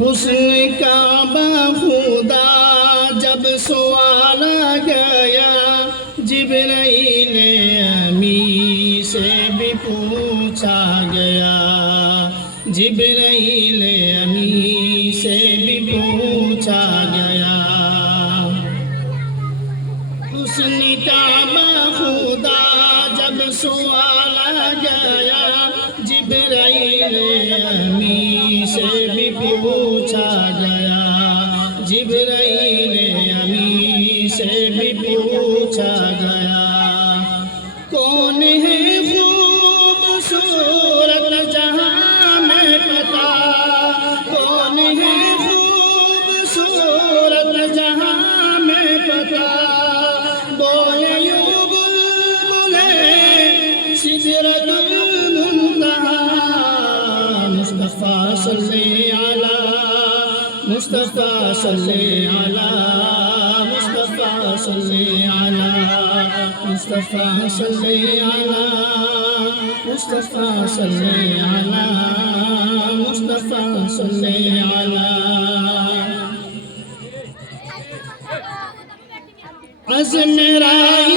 حسن کا بخدا جب سوالا گیا، جبرائیل امی سے بھی پوچھا گیا، جبرائیل امی سے بھی پوچھا گیا۔ حسن کا بخدا جب سوالا گیا، جبرائیل امی سے بھی پوچھا گیا، جبرائیل امی سے بھی پوچھا گیا۔ کون ہے خوبصورت جہاں میں پتا، کون ہے خوبصورت جہاں میں پتا، بولے یوں بلبلے سدرۃ المنتہا۔ مصطفیٰ صلی علی، مصطفیٰ صلی علی، مصطفیٰ صلی علی، مصطفیٰ صلی علی، مصطفیٰ صلی علی، مصطفیٰ صلی علی۔ عزم رائی